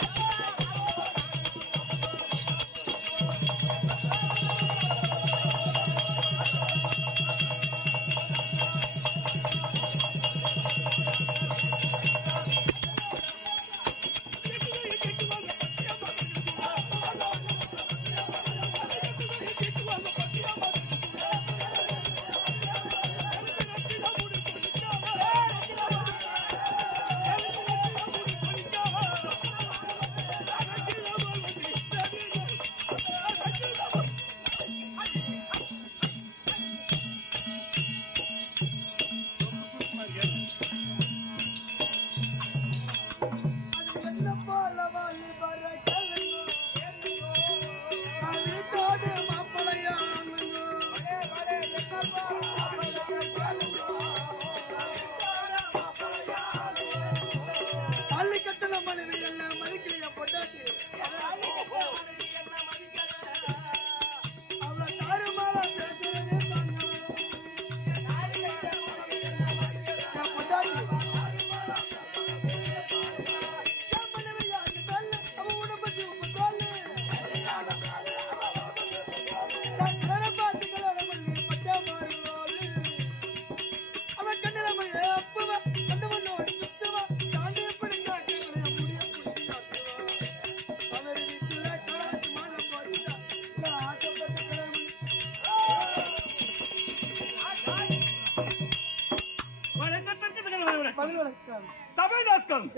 Yeah.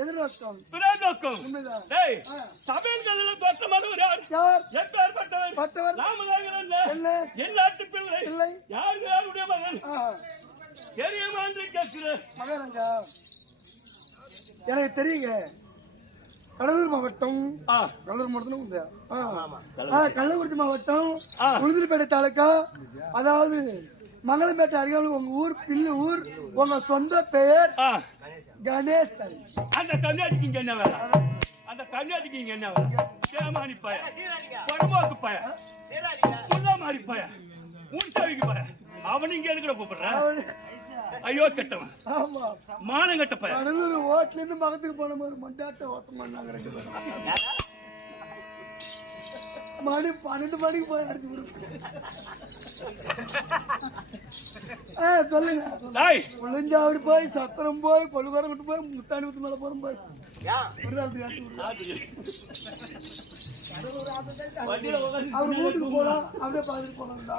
எதிர்நோக்கம். துணை நோக்கம் உண்மைதான். டேய் ஆ. சபைகளில் தோற்றமானவர் யார்? எப்பேற்பட்டவர் பார்த்தவர் ராமநாயகன் அல்ல என்ன? என் நாட்டு கேட்கிறேன் மகாராஜா எனக்கு தெரியுங்க. கடலூர் மாவட்டம் கடலூர் மாவட்டம் கள்ளக்குறிச்சி மாவட்டம் ஆ. உளுந்தூர்பேட்டை தாலுக்கா அதாவது மங்களம்பேட்டை அருகாமல் உங்க ஊர் பில்லு ஊர் உங்க சொந்த பெயர் கணேசன். அந்த கன்னியாதிக்கு இங்க என்ன வேலை? அந்த கன்னியாதிக்கு இங்க என்ன வேலை? கேமானி பய படுமாக்கு பய முன்னாமாரி பய உன்சாவிக்கு பய அவன் இங்க கூப்பிடுற? அவரு- ஐயோ கெட்டவன் ஆமா. மானம் கெட்ட பய கடலூர் ஓட்டுல இருந்து மகத்துக்கு போன மாதிரி மண்டாட்ட ஓட்டம் பண்ணாங்க ரெண்டு பேரும். மணி பன்னெண்டு மணிக்கு போய் அடிச்சு விடு. ஆ சொல்லுங்க. டேய். முள்ளஞ்சாவடி போய் சத்திரம் போய் கொள்ளுக்காரம் விட்டு போய் முத்தாணி விட்டு மேல போறோம் போய் அவர் வீட்டுக்கு போலாம் அப்படியே பாத்துட்டு போனாங்கடா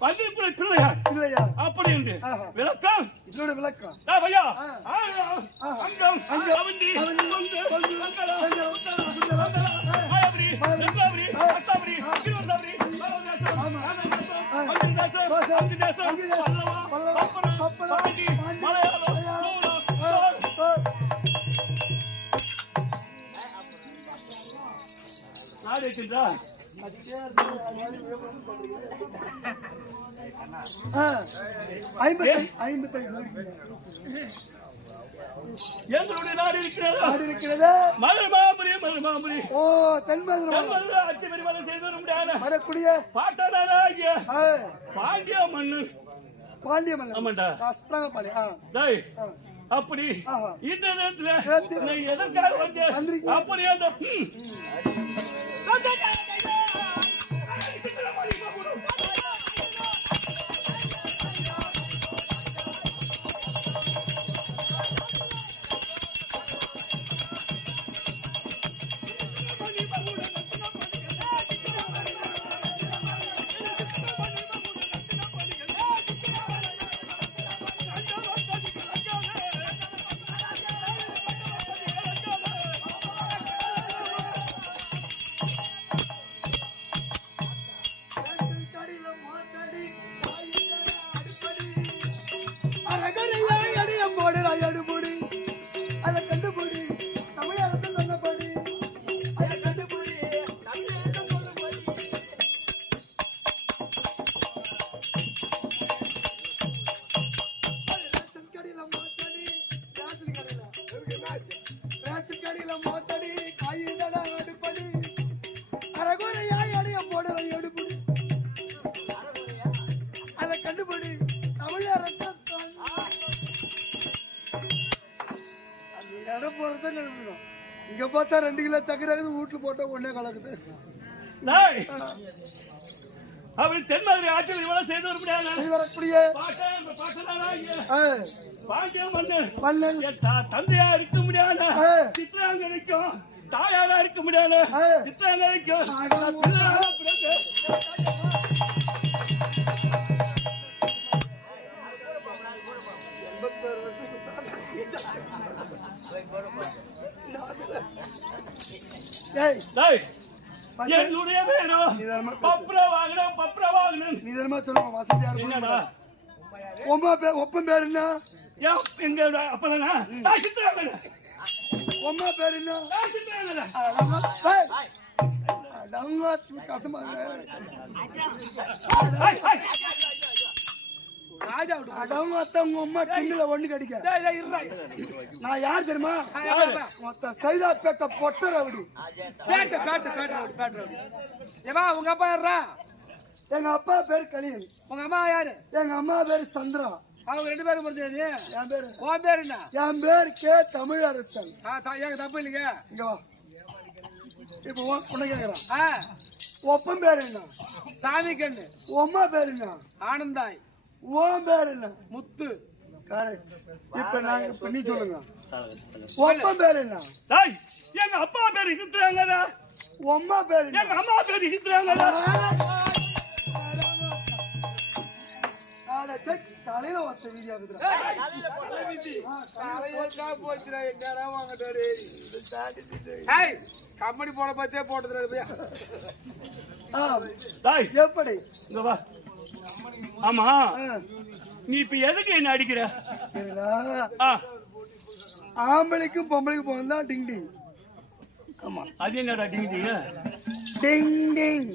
பள்ளிப்புற பிள்ளையார். இல்லையா அப்படி என்று. விளக்கம். இதோட விளக்கம். ஆ, அங்கம். அவந்தி அவந்தி, மங்களம், கொஞ்சம் உட்காரு, கொஞ்சம் மாயாபுரி, ஆ. அத்தாபுரி, திருவந்தாபுரி. நாடு இருக்கின்றா? எங்களுடைய நாடு இருக்கிறதா? நாடு இருக்கிறதா? மதுரை மாபுரி மதுரை மாபுரி ஓ தென்மதுரை மதுரை ஆட்சி பெருமாள் செய்து வர முடியாத வரக்கூடிய பாட்டனாராகிய ஆ, பாண்டிய மண்ணு பாண்டிய மல்லன் ஆமாண்டா. அஸ்தாங்கப்பாடி ஆ. டேய். அப்படி. இந்த நேரத்துல எதற்காக வந்து? அப்படி அந்த ரேஷன் கடையில மோத்தடி, காய்கறில அடுப்படி. அரகுறையாய் அடிய போடுறாய் அடுபுடி. அதை கண்டுபிடி. தமிழ் அரசன் அந்த இடம் போறதை நினைக்கணும் இங்க பார்த்தா ரெண்டு கிலோ இருக்குது வீட்டுல போட்டா ஒண்ணே கலக்குது. அவர் தென்மதுரை ஆட்சியில் இவ்வளவு செய்து வர முடியாது நீ வரக்கூடிய பாண்டிய மன்னன். த- தந்தையா இருக்க முடியாத. சித்ராங்கனைக்கும் தாயாரா இருக்க முடியாத. சித்ராங்கனைக்கும் என்னுடைய வேணும். பப்ர வாங்கணும் பப்ர வாங்கணும் நீ தரமா சொல்லுங்க வசதியா இருக்கும். உமா பேர் என்ன? எங்க அப்பதானா? உமா பேர் என்ன? நான் அம்மா யார் தெரியுமா? யாரு? மொத்த சைதா பேட்ட பொட்டர் அப்படி பேட்டு, பேட்டு, பேட்டு. ஏம்மா, உங்க அப்பா யாருடா? எங்க அப்பா பேர் கலியன். உங்க அம்மா யாரு? எங்க அம்மா பேர் சந்திரா. அவங்க ரெண்டு பேரும் முடிஞ்சது என் பேரு? உன் பேர் என்ன? என் பேர் கே தமிழரசன். ஆ, த- ஏங்க தப்பு இல்லைங்க. இங்க வா. இப்ப உன் உன்னை கேக்குறான். ஆ, ஒப்பன் பேர் என்ன? சாமி கண்ணு. உம்மா பேர் என்ன? ஆனந்தாய். உன் பேர் என்ன? முத்து. கரெக்ட் இப்ப நாங்க இப்ப நீ சொல்லுங்க. ஒப்பன் பேர் என்ன? டேய், எங்க அப்பா பேரு சித்ராங்கனா உம்மா பேர் எங்க அம்மா பேரு சித்ராங்கனா தலையில ஒத்த வீடியோ கம்பெனி போட பார்த்தே போட்டது ஆ, டேய்! எப்படி? இங்க வா. ஆமா. நீ இப்ப எதுக்கு என்ன அடிக்கிற? ஆம்பளைக்கும் பொம்பளைக்கும் போனா டிங் டிங். ஆமா. அது என்னடா டிங்கிங்க டிங்? டிங்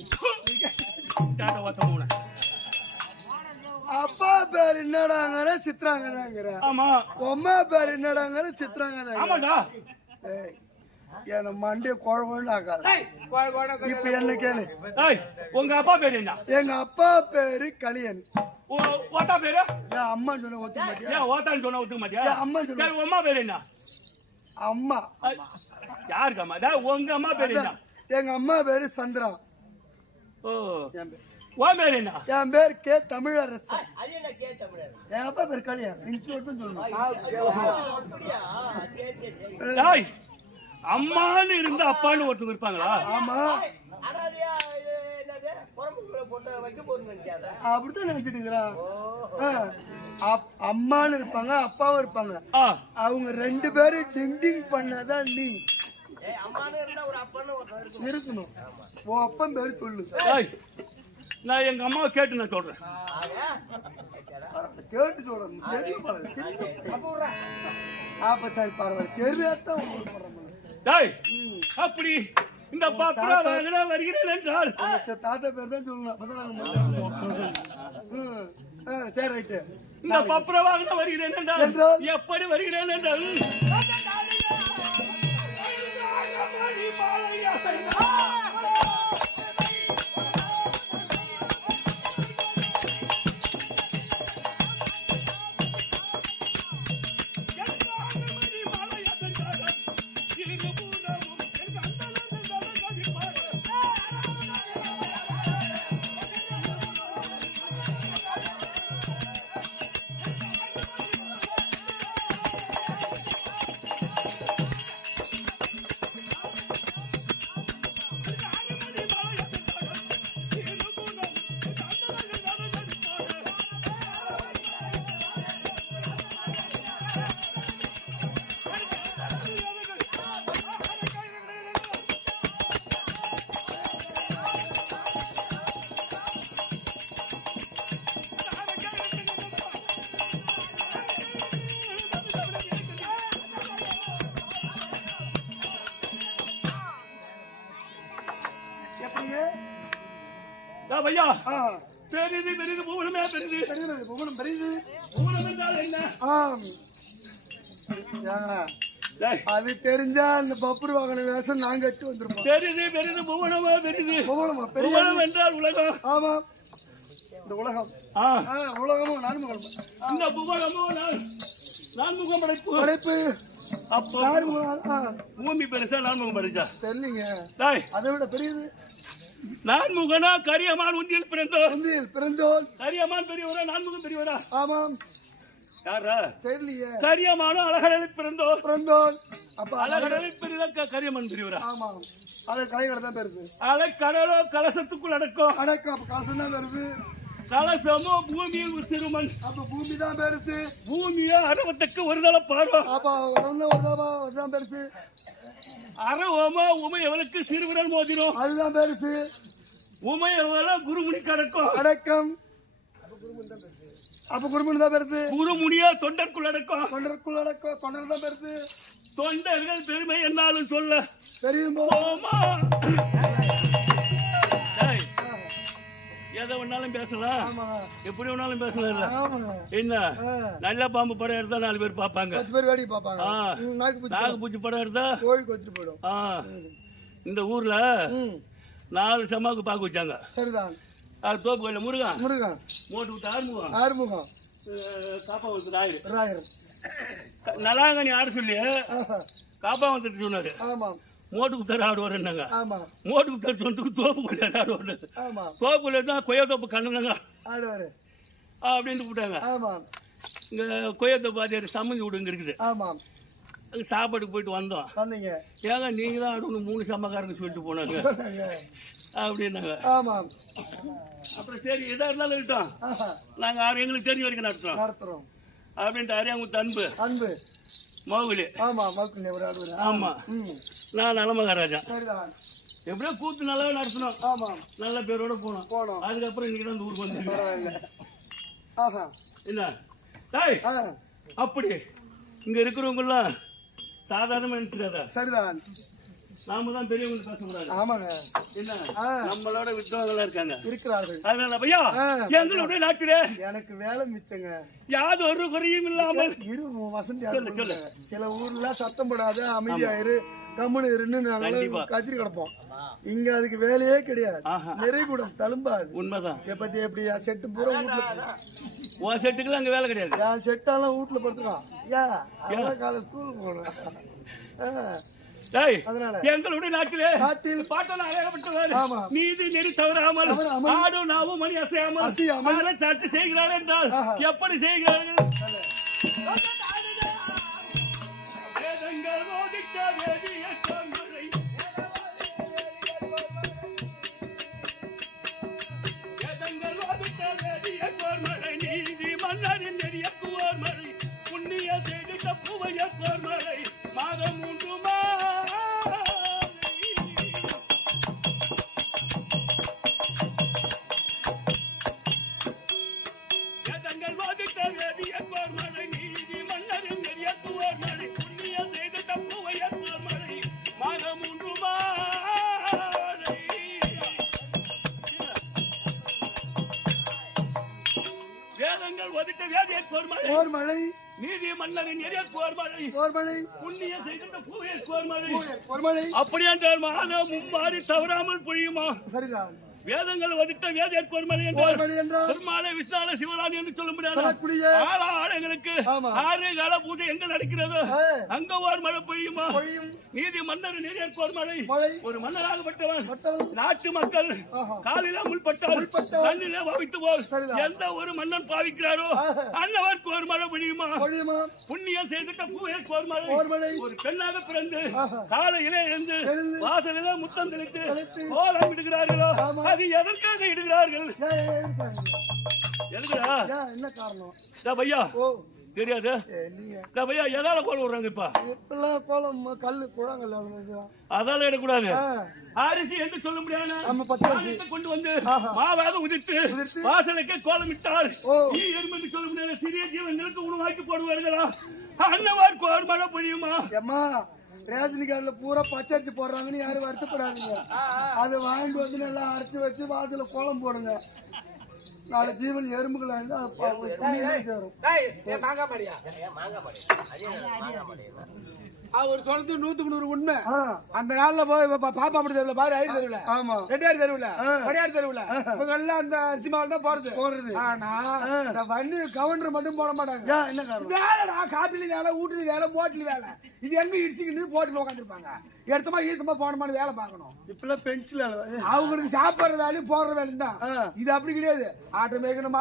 டாட்டா வாத்த மூணு அப்பா பேர் என்னடாங்கிற? சித்ராங்கதாங்கிற. ஆமா. உம்மா பேர் என்னடாங்கிற? சித்ராங்கதாங்க ஆமாடா. என்ன மண்டே குழம்புன்னு ஆகாது இப்ப என்ன கேளு? டேய் உங்க அப்பா பேரு என்ன? எங்க அப்பா பேரு கலியன் ஓத்தா பேரு? அம்மா சொன்ன ஒத்துக்க மாட்டியா? ஓத்தான்னு சொன்னா ஒத்துக்க மாட்டியா? அம்மா உன் அம்மா பேரு என்ன? அம்மா. யாருக்கு அம்மா? உங்க அம்மா பேரு என்ன? எங்க அம்மா பேரு சந்திரா. ஓ. உன் பேரு என்ன என் பேர் கே தமிழரசன்? என் அப்பா பேர் கலியன் இன்ஸ்டியூட் சொல்லணும். டேய் அம்மான்னு இருந்தா அப்பான்னு ஒருத்தங்க இருப்பாங்களா? ஆமா. அப்படித்தான் நினைச்சிட்டு இருக்கிறான். ஆ, அப்- அம்மான்னு இருப்பாங்க அப்பாவும் இருப்பாங்க. ஆ. அவங்க ரெண்டு பேரும் டிங் டிங் பண்ணாதான் நீ இருக்கணும். உன் அப்பன் பேரு சொல்லு. நான் எங்க அம்மாவை கேட்டு நான் சொல்றேன். கேட்டு சொல்றேன். அப்ப சரி பரவாயில்ல தெரியாதான் அப்படி இந்த பாப்பா வாங்கினா வருகிறேன் என்றால். தாத்தா பேர் தான் சொல்லணும் சரி ரைட்டு. இந்த பப்புற வாங்கினா வருகிறேன் என்றால். என்றால்? எப்படி வருகிறேன் என்றால். ஆ. பெரிது பெரிது பூவனமே பெரிது. புவனம் பெரியது பூவனம் என்றால் என்ன? ஆம். அது தெரிஞ்சா அந்த பப்புரு வாகன வேஷம் நாங்க எட்டு வந்திருப்போம். பெரிது பெரிது பூவனமா பெரிது. புவனமா பெரிய பூவனம் என்றால் உலகம். ஆமா. இந்த உலகம். உலகமும் நானும் மகளும் இந்த புவனமோ நான் நான் முகம் படைப்பு. படைப்பு. அப்போ பூமி பெருசா நான்முகம் பெருசா? தெரியலீங்க. தாய் அதை விட பெரியது. நான்முகனா கரியமான் உந்தியில் பிறந்தோர் குந்தியில் பிறந்தோன் கரியமான் பெரியவரா நான்முகம் பெரியவரா? ஆமாம். யாரா தெரியலையே. கரியமானும் அழகடலில் பிறந்தோர் பிறந்தோன் அப்ப அழகு அழகடலில் பெரியதா கரியமான் பெரியவரா? ஆமாம். அது கலைகடை தான் பெருது அலைக்கடலோ கலசத்துக்குள் அடக்கும். அடக்கம். அப்ப காசு தான் பெருது கலசமோ பூமியில் ஒரு சிறுமன். அப்ப பூமி தான் பெருசு. பூமியோ அறுபத்தக்கு ஒரு தள பார்வை. அப்ப ஒரு அதுதான் பெருசு. அறவோமோ உமையவளுக்கு சிறுவிரல் மோதிரும் அதுதான் பெருசு. உமையவள குருமுனி கடக்கும்? அடக்கம். அப்ப குடும்பம் தான் பெருசு. குருமுனியோ தொண்டர்க்குள் அடக்கும்? தொண்டருக்குள் அடக்கம். தொண்டர் தான் பெருசு. தொண்டர்கள் பெருமை என்னாலும் சொல்ல. தெரியும்? எதை வேணாலும் பேசலாம் ஆமா. எப்படி வேணாலும் பேசலாம் ஆமா. என்ன. நல்ல பாம்பு படம் எடுத்தா நாலு பேர் பார்ப்பாங்க. பத்து பேர் வேடிக்கை பார்ப்பாங்க. நாகப்பூச்சி படம். எடுத்தா? கோழி கொத்திட்டு போயிடும். இந்த ஊர்ல நாலு சமாவுக்கு பார்க்க வச்சாங்க. சரிதான். தோப்பு கோயில முருகன். முருகன். மோட்டு விட்டு ஆறுமுகம். ஆறுமுகம். காப்பா வந்து ஆயிரு ராயர். நலாங்கனி ஆறு சொல்லி. காப்பா வந்துட்டு சொன்னாரு. ஆமாம். மோட்டு குத்தாரு ஆடுவாருன்னாங்க ஆமாம் மோட்டு குத்தாரு சொன்னதுக்கு தோப்பு கோயில ஆடுவாரு தோப்பு கோயில தான் கொய்யா தோப்பு கண்ணுங்க. ஆடுவாரு. அப்படின்னு கூப்பிட்டாங்க. இங்க கொய்யா தோப்பு அது சம்மந்தி வீடு இங்க இருக்குது சாப்பாடுக்கு போயிட்டு வந்தோம். ஏங்க நீங்க தான் ஆடணும் மூணு சம்மக்காரங்க சொல்லிட்டு போனாங்க. அப்படின்னாங்க. அப்புறம் சரி எதா இருந்தாலும் இருக்கட்டும். ஆஹா. நாங்க ஆறு எங்களுக்கு தெரிஞ்ச வரைக்கும் நடத்துறோம். அப்படின்ட்டு அரியாங்குத்து அன்பு அன்பு மோகுலி. ஆமா மக்கள் ஒரு ஆமா. ம். நான் நலமகாராஜா சரிதான். எப்படியோ கூத்து நல்லா நடத்தணும் ஆமாம் நல்ல பேரோட போனோம். போனோம். அதுக்கப்புறம் இன்னைக்கு தான் ஊருக்கு வந்து ஆஹா. என்ன? டேய் அப்படி. இங்க இருக்கிறவங்கலாம் சாதாரணமா நினைச்சிடாத. சரிதான். நாம தான் பெரியவங்க பேசக்கூடாது ஆமாங்க. என்ன? நம்மளோட வித்தவங்களா இருக்காங்க. இருக்கிறார்கள். அதனால பையா. எங்களுடைய எனக்கு வேலை மிச்சங்க. யாதொரு குறையும் இல்லாமல் இரு வசந்தி சொல்லு. சில ஊர்ல சத்தம் போடாத அமைதியாயிரு கம்முனு இருன்னு நாங்க. கத்திரி கிடப்போம். இங்க அதுக்கு வேலையே கிடையாது. நிறைகுடம் தழும்பாது. உண்மைதான். எப்பத்தி எப்படி செட்டு பூரா வீட்டுல உன் செட்டுக்குலாம் அங்க வேலை கிடையாது. என் செட்டாலாம் வீட்டுல படுத்துக்கான் ஏ அதான் காலை ஸ்கூலுக்கு அதனால எங்களுடைய நாட்டிலே காட்டில் பாட்டன் அழகப்பட்டவர். நீதி நெறி தவறாமல். ஆடும் நாவும் மணி அசையாமல். சாட்டு செய்கிறார் என்றால். எப்படி செய்கிறார்கள் வேதங்கள் வேதிய வேதிய கோர்மழை போர் மழை நீதி மன்னரின் நெறிய கோர்மழை போர் மழை புண்ணிய செய்த பூய கோர்மழை போர் மழை அப்படி என்றால் மாதம் மும்மாறி தவறாமல் பொழியுமா? சரிதான். வேதங்கள் வதித்த மழை என்றால் பெருமாளை விசால சிவராணி என்று சொல்ல முடியாது. ஆளுங்களுக்கு ஆமா. ஆறு கால பூஜை எங்க நடக்கிறதோ? அங்க ஒரு மழை பொழியும்? நீதி மன்னர் மழை மழை. ஒரு மன்னராகப்பட்டவன் நாட்டு மக்கள். காலில முள்பட்டால் கண்ணில பாவித்து போல். எந்த ஒரு மன்னன் பாவிக்கிறாரோ ஆஹா. அன்னவருக்கு ஒரு மழை பொழியுமா? புண்ணியம் செய்துட்ட போர் மழை ஒரு பெண்ணாக பிறந்து. காலையிலே எழுந்து வாசலிலே முத்தம் தெளித்து கோலம் இடுகிறார்களோ? ஆமா. அது எதற்காக இடுகிறார்கள்? எதுக்குடா? என்ன காரணம்? ஓ. தெரியாது? பையா எதால கோலம் விடுறாங்க இப்ப? இப்பெல்லாம் கோலம் கல்லு குழாங்கல்ல. அதால எடுக்கூடாது ஆ, அரிசி என்று சொல்ல முடியாது? நம்ம தானியத்தை கொண்டு வந்து. மாவாக உதிர்த்து. வாசலுக்கு ஓ. ஈ எறும்பு என்று சொல்ல முடியாது. சிறிய ஜீவன்களுக்கு உணவாக்கி போடுவார்களா? அன்னவார் கோர் மழை பொழியுமா? ரேஷன் கார்டுல பூரா பச்சரிசி போடுறாங்கன்னு யாரும் வருத்தப்படாதீங்க. அதை வாங்கிட்டு வந்து நல்லா அரைச்சி வச்சு வாசல்ல கோலம் போடுங்க. நாலு ஜீவன் எறும்புகள் வந்து அது ப- புண்ணியமே சேரும். அவர் சொல்றது நூத்துக்கு நூறு உண்மை. அந்த நாள்ல போய் பா- பா- பாப்பாப்படி தெருவுல பாரு ஐயர் தெருவுல ஆமா. ரெட்டியார் தெருவுல ஆ. கொடையார் தெருவுல இவங்க எல்லாம் அந்த சினிமாவில் தான் போறது. போறது. ஆனா இந்த வண்டி கவுண்டர் மட்டும் போட மாட்டாங்க. என்ன காரணம்? வேலைடா காட்டுல வேலை வீட்டுல வேலை போட்டுல வேலை. இது எங்க இடிச்சுக்கிட்டு போட்டுல உட்காந்துருப்பாங்க எடுத்தமா ஈத்தமா போனமான்னு வேலை பார்க்கணும். இப்பெல்லாம் பென்சில் அவங்களுக்கு சாப்பிடுற வேலையும் போடுற வேலையும் தான். இது அப்படி கிடையாது. ஆட்டோ மேய்க்கணும்